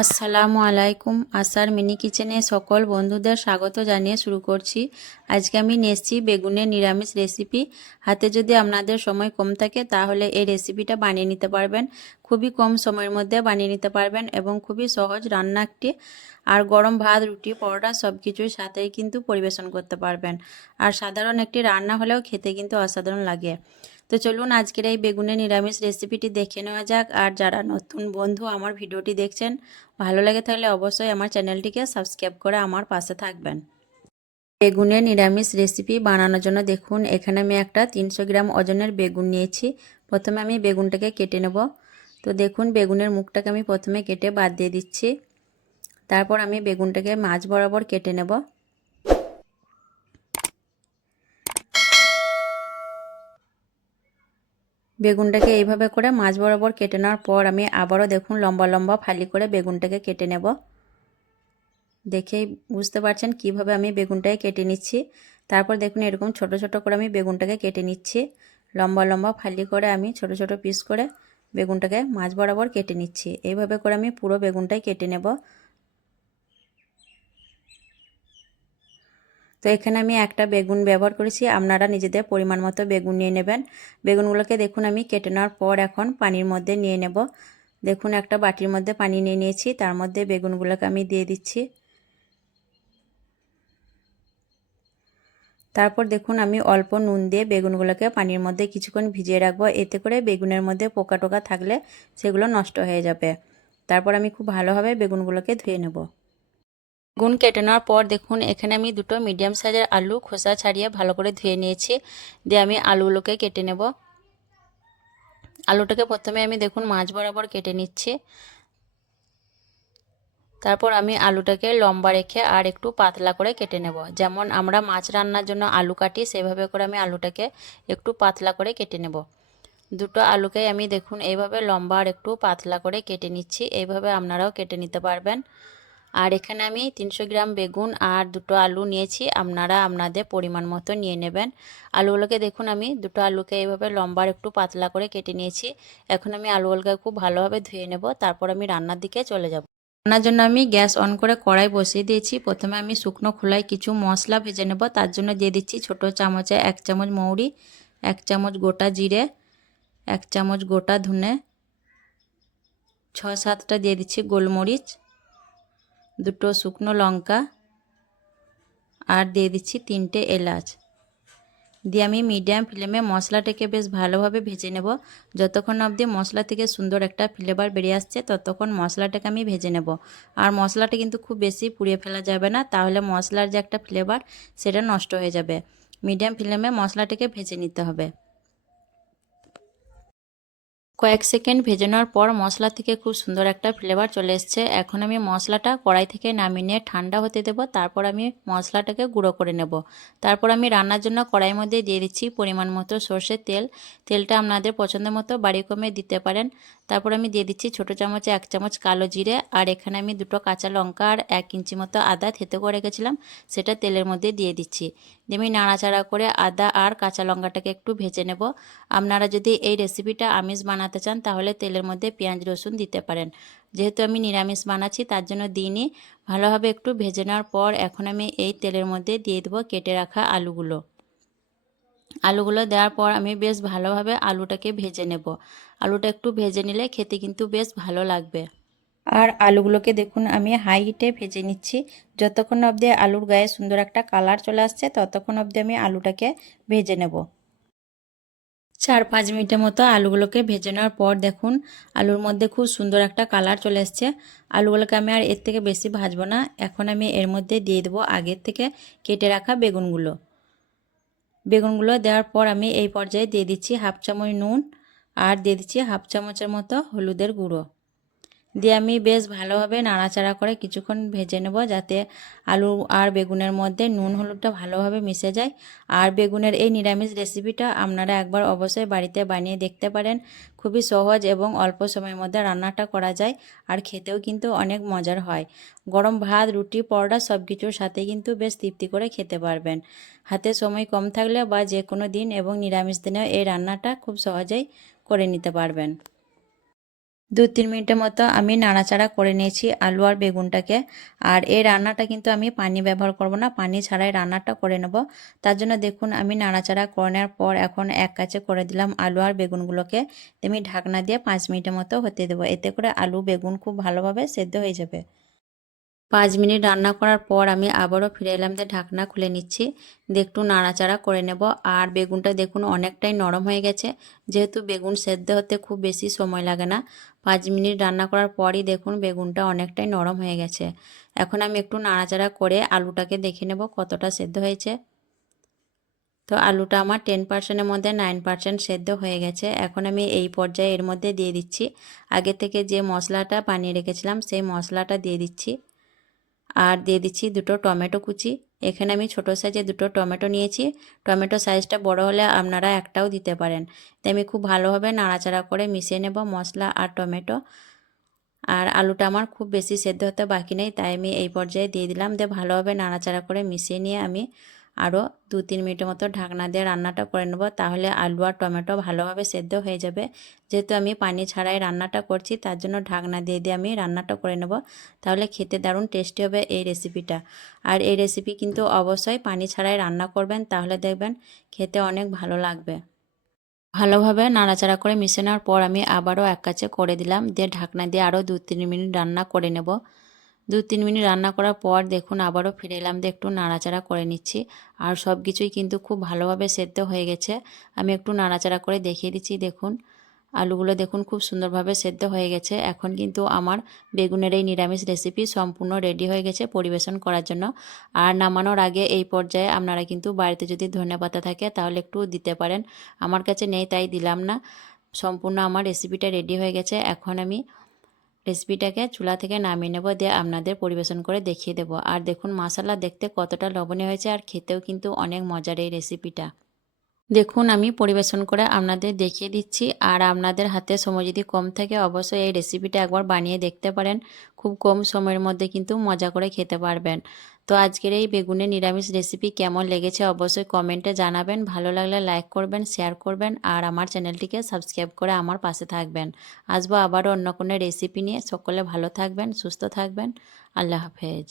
আসসালামু আলাইকুম। আসার মিনি কিচেনে সকল বন্ধুদের স্বাগত জানিয়ে শুরু করছি। আজকে আমি নিয়ে এসেছি বেগুনের নিরামিষ রেসিপি। হাতে যদি আপনাদের সময় কম থাকে তাহলে এই রেসিপিটা বানিয়ে নিতে পারবেন। খুবই কম সময়ের মধ্যে বানিয়ে নিতে পারবেন এবং খুবই সহজ রান্না একটি। আর গরম ভাত, রুটি, পরোটা সব কিছুর সাথেই কিন্তু পরিবেশন করতে পারবেন। আর সাধারণ একটি রান্না হলেও খেতে কিন্তু অসাধারণ লাগে। তো চলুন আজকের এই বেগুনের নিরামিষ রেসিপিটি দেখে নেওয়া যাক। আর যারা নতুন বন্ধু আমার ভিডিওটি দেখছেন, ভালো লাগে তাহলে অবশ্যই আমার চ্যানেলটিকে সাবস্ক্রাইব করে আমার পাশে থাকবেন। বেগুনের নিরামিষ রেসিপি বানানোর জন্য দেখুন এখানে আমি একটা 300 গ্রাম ওজনের বেগুন নিয়েছি। প্রথমে আমি বেগুনটাকে কেটে নেব। তো দেখুন বেগুনের মুখটাকে আমি প্রথমে কেটে বাদ দিয়ে দিচ্ছি। তারপর আমি বেগুনটাকে মাঝ বরাবর কেটে নেব। বেগুনটাকে এইভাবে করে মাঝ বরাবর কেটে নেওয়ার পর আমি আবারও দেখুন লম্বা লম্বা ফালি করে বেগুনটাকে কেটে নেব। দেখেই বুঝতে পারছেন কিভাবে আমি বেগুনটাকে কেটে নিচ্ছি। তারপর দেখুন এরকম ছোট ছোট করে আমি বেগুনটাকে কেটে নিচ্ছি। লম্বা লম্বা ফালি করে আমি ছোট ছোট পিস করে বেগুনটাকে মাঝ বরাবর কেটে নিচ্ছি। এইভাবে করে আমি পুরো বেগুনটাই কেটে নেব। তো এখানে আমি একটা বেগুন ব্যবহার করেছি, আপনারা নিজেদের পরিমাণ মতো বেগুন নিয়ে নেবেন। বেগুনগুলোকে দেখুন আমি কেটে নেওয়ার পর এখন পানির মধ্যে নিয়ে নেব। দেখুন একটা বাটির মধ্যে পানি নিয়ে নিয়েছি, তার মধ্যে বেগুনগুলোকে আমি দিয়ে দিচ্ছি। তারপর দেখুন আমি অল্প নুন দিয়ে বেগুনগুলোকে পানির মধ্যে কিছুক্ষণ ভিজিয়ে রাখবো। এতে করে বেগুনের মধ্যে পোকা টোকা থাকলে সেগুলো নষ্ট হয়ে যাবে। তারপর আমি খুব ভালোভাবে বেগুনগুলোকে ধুয়ে নেব। বেগুন কেটে নেওয়ার পর দেখুন এখানে আমি দুটো মিডিয়াম সাইজের আলু খোসা ছাড়িয়ে ভালো করে ধুয়ে নিয়েছি। দিয়ে আমি আলুগুলোকে কেটে নেব। আলুটাকে প্রথমে আমি দেখুন মাঝ বরাবর কেটে নিচ্ছি। তারপর আমি আলুটাকে লম্বা রেখে আর একটু পাতলা করে কেটে নেব। যেমন আমরা মাছ রান্নার জন্য আলু কাটি সেভাবে করে আমি আলুটাকে একটু পাতলা করে কেটে নেব। দুটো আলুকে আমি দেখুন এইভাবে লম্বা আর একটু পাতলা করে কেটে নিচ্ছি। এইভাবে আপনারাও কেটে নিতে পারবেন। আর এখানে আমি 300 গ্রাম বেগুন আর দুটো আলু নিয়েছি, আপনারা আপনাদের পরিমাণ মতো নিয়ে নেবেন। আলুগুলোকে দেখুন আমি দুটো আলুকে এইভাবে লম্বা আর একটু পাতলা করে কেটে নিয়েছি। এখন আমি আলুগুলোকে খুব ভালোভাবে ধুয়ে নেব, তারপর আমি রান্নার দিকে চলে যাব। রান্নার জন্য আমি গ্যাস অন করে কড়াই বসিয়ে দিয়েছি। প্রথমে আমি শুকনো খোলায় কিছু মশলা ভেজে নেব। তার জন্য দিয়ে দিচ্ছি ছোট চামচে 1 চামচ মৌরি, 1 চামচ গোটা জিরে, 1 চামচ গোটা ধনে, 6-7টা দিয়ে দিচ্ছি গোলমরিচ, দুটো শুকনো লঙ্কা আর দিয়ে দিচ্ছি 3টে এলাচ। দিয়ে আমি মিডিয়াম ফ্লেমে মশলাটাকে বেশ ভালোভাবে ভেজে নেব। যতক্ষণ অবধি মশলা থেকে সুন্দর একটা ফ্লেভার বেরিয়ে আসছে ততক্ষণ মশলাটাকে আমি ভেজে নেব। আর মশলাটা কিন্তু খুব বেশি পুড়িয়ে ফেলা যাবে না, তাহলে মশলার যে একটা ফ্লেভার সেটা নষ্ট হয়ে যাবে। মিডিয়াম ফ্লেমে মশলাটাকে ভেজে নিতে হবে। কয়েক সেকেন্ড ভেজে নেওয়ার পর মশলা থেকে খুব সুন্দর একটা ফ্লেভার চলে এসছে। এখন আমি মশলাটা কড়াই থেকে নামিয়ে নিয়ে ঠান্ডা হতে দেব। তারপর আমি মশলাটাকে গুঁড়ো করে নেব। তারপর আমি রান্নার জন্য কড়াইয়ের মধ্যে দিয়ে দিচ্ছি পরিমাণ মতো সর্ষের তেল। তেলটা আপনাদের পছন্দ মতো বাড়ি কমে দিতে পারেন। তারপর আমি দিয়ে দিচ্ছি ছোটো চামচে 1 চামচ কালো জিরে, আর এখানে আমি দুটো কাঁচা লঙ্কা আর 1 ইঞ্চি মতো আদা থেতো করে রেখেছিলাম, সেটা তেলের মধ্যে দিয়ে দিচ্ছি। দিয়ে আমি নাড়াচাড়া করে আদা আর কাঁচা লঙ্কাটাকে একটু ভেজে নেব। আপনারা যদি এই রেসিপিটা আমিষ বানাতে চান তাহলে তেলের মধ্যে পেঁয়াজ রসুন দিতে পারেন। যেহেতু আমি নিরামিষ বানাচ্ছি তার জন্য দিইনি। ভালোভাবে একটু ভেজে নেওয়ার পর এখন আমি এই তেলের মধ্যে দিয়ে দেবো কেটে রাখা আলুগুলো। আলুগুলো দেওয়ার পর আমি বেশ ভালোভাবে আলুটাকে ভেজে নেব। আলুটা একটু ভেজে নিলে খেতে কিন্তু বেশ ভালো লাগবে। আর আলুগুলোকে দেখুন আমি হাই হিটে ভেজে নিচ্ছি। যতক্ষণ অবধি আলুর গায়ে সুন্দর একটা কালার চলে আসছে ততক্ষণ অবধি আমি আলুটাকে ভেজে নেব। 4-5 মিনিটের মতো আলুগুলোকে ভেজে নেওয়ার পর দেখুন আলুর মধ্যে খুব সুন্দর একটা কালার চলে এসছে। আলুগুলোকে আমি আর এর থেকে বেশি ভাজবো না। এখন আমি এর মধ্যে দিয়ে দেবো আগের থেকে কেটে রাখা বেগুনগুলো। বেগুনগুলো দেওয়ার পর আমি এই পর্যায়ে দিয়ে দিচ্ছি 1/2 চামচ নুন আর দিয়ে দিচ্ছি 1/2 চামচের মতো হলুদের গুঁড়ো। দিয়ে আমি বেশ ভালোভাবে নাড়াচাড়া করে কিছুক্ষণ ভেজে নেব, যাতে আলু আর বেগুনের মধ্যে নুন হলুদটা ভালোভাবে মিশে যায়। আর বেগুনের এই নিরামিষ রেসিপিটা আপনারা একবার অবশ্যই বাড়িতে বানিয়ে দেখতে পারেন। খুবই সহজ এবং অল্প সময়ের মধ্যে রান্নাটা করা যায়, আর খেতেও কিন্তু অনেক মজার হয়। গরম ভাত, রুটি, পরোটা সব কিছুর সাথে কিন্তু বেশ তৃপ্তি করে খেতে পারবেন। হাতে সময় কম থাকলে বা যে কোনো দিন এবং নিরামিষ দিনেও এই রান্নাটা খুব সহজেই করে নিতে পারবেন। 2-3 মিনিটের মতো আমি নাড়াচাড়া করে নিয়েছি আলু আর বেগুনটাকে। আর এই রান্নাটা কিন্তু আমি পানি ব্যবহার করব না, পানি ছাড়াই রান্নাটা করে নেব। তার জন্য দেখুন আমি নাড়াচাড়া করে নেওয়ার পর এখন এক কাছে করে দিলাম আলু আর বেগুনগুলোকে। আমি ঢাকনা দিয়ে 5 মিনিটের মতো হতে দেবো, এতে করে আলু বেগুন খুব ভালোভাবে সেদ্ধ হয়ে যাবে। 5 মিনিট রান্না করার পর আমি আবারও ফিরে এলাম, দিয়ে ঢাকনা খুলে নিচ্ছি। দিয়ে একটু নাড়াচাড়া করে নেব। আর বেগুনটা দেখুন অনেকটাই নরম হয়ে গেছে, যেহেতু বেগুন সেদ্ধ হতে খুব বেশি সময় লাগে না। 5 মিনিট রান্না করার পরই দেখুন বেগুনটা অনেকটাই নরম হয়ে গেছে। এখন আমি একটু নাড়াচাড়া করে আলুটাকে দেখে নেব কতটা সেদ্ধ হয়েছে। তো আলুটা আমার 10%-এর মধ্যে 9% সেদ্ধ হয়ে গেছে। এখন আমি এই পর্যায়ে এর মধ্যে দিয়ে দিচ্ছি আগে থেকে যে মশলাটা বানিয়ে রেখেছিলাম, সেই মশলাটা দিয়ে দিচ্ছি। আর দিয়ে দিচ্ছি 2টো টমেটো কুচি। এখানে আমি ছোটো সাইজে 2টো টমেটো নিয়েছি। টমেটো সাইজটা বড় হলে আপনারা একটাও দিতে পারেন। তাই আমি খুব ভালোভাবে নাড়াচাড়া করে মিশিয়ে নেব মশলা আর টমেটো। আর আলুটা আমার খুব বেশি সেদ্ধ হতে বাকি নেই, তাই আমি এই পর্যায়ে দিয়ে দিলাম। দিয়ে ভালোভাবে নাড়াচাড়া করে মিশিয়ে নিয়ে আমি আরও 2-3 মিনিটের মতো ঢাকনা দিয়ে রান্নাটা করে নেব, তাহলে আলু আর টমেটো ভালোভাবে সেদ্ধ হয়ে যাবে। যেহেতু আমি পানি ছাড়াই রান্নাটা করছি, তার জন্য ঢাকনা দিয়ে আমি রান্নাটা করে নেব, তাহলে খেতে দারুণ টেস্টি হবে এই রেসিপিটা। আর এই রেসিপি কিন্তু অবশ্যই পানি ছাড়াই রান্না করবেন, তাহলে দেখবেন খেতে অনেক ভালো লাগবে। ভালোভাবে নাড়াচাড়া করে মিশে নেওয়ার পর আমি আবারও এক কাছে করে দিলাম, দিয়ে ঢাকনা দিয়ে আরও 2-3 মিনিট রান্না করে নেব। 2-3 মিনিট রান্না করার পর দেখুন আবারও ফিরে এলাম, দিয়ে একটু নাড়াচাড়া করে নিচ্ছি। আর সব কিছুই কিন্তু খুব ভালোভাবে সেদ্ধ হয়ে গেছে। আমি একটু নাড়াচাড়া করে দেখিয়ে দিচ্ছি, দেখুন আলুগুলো দেখুন খুব সুন্দরভাবে সেদ্ধ হয়ে গেছে। এখন কিন্তু আমার বেগুনের এই নিরামিষ রেসিপি সম্পূর্ণ রেডি হয়ে গেছে পরিবেশন করার জন্য। আর নামানোর আগে এই পর্যায়ে আপনারা কিন্তু বাড়িতে যদি ধনেপাতা থাকে তাহলে একটু দিতে পারেন। আমার কাছে নেই তাই দিলাম না। সম্পূর্ণ আমার রেসিপিটা রেডি হয়ে গেছে। এখন আমি রেসিপিটাকে চুলা থেকে নামিয়ে নেব, দিয়ে আপনাদের পরিবেশন করে দেখিয়ে দেব। আর দেখুন মাশাআল্লাহ দেখতে কতটা লোভনীয় হয়েছে, আর খেতেও কিন্তু অনেক মজার এই রেসিপিটা। দেখুন আমি পরিবেশন করে আপনাদের দেখিয়ে দিচ্ছি। আর আপনাদের হাতে সময় যদি কম থাকে অবশ্যই এই রেসিপিটা একবার বানিয়ে দেখতে পারেন। খুব কম সময়ের মধ্যে কিন্তু মজা করে খেতে পারবেন। তো আজকের এই বেগুনের নিরামিষ রেসিপি কেমন লেগেছে অবশ্যই কমেন্টে জানাবেন। ভালো লাগলে লাইক করবেন, শেয়ার করবেন, আর আমার চ্যানেলটিকে সাবস্ক্রাইব করে আমার পাশে থাকবেন। আসবো আবারও অন্য কোনো রেসিপি নিয়ে। সকলে ভালো থাকবেন, সুস্থ থাকবেন। আল্লাহ হাফেজ।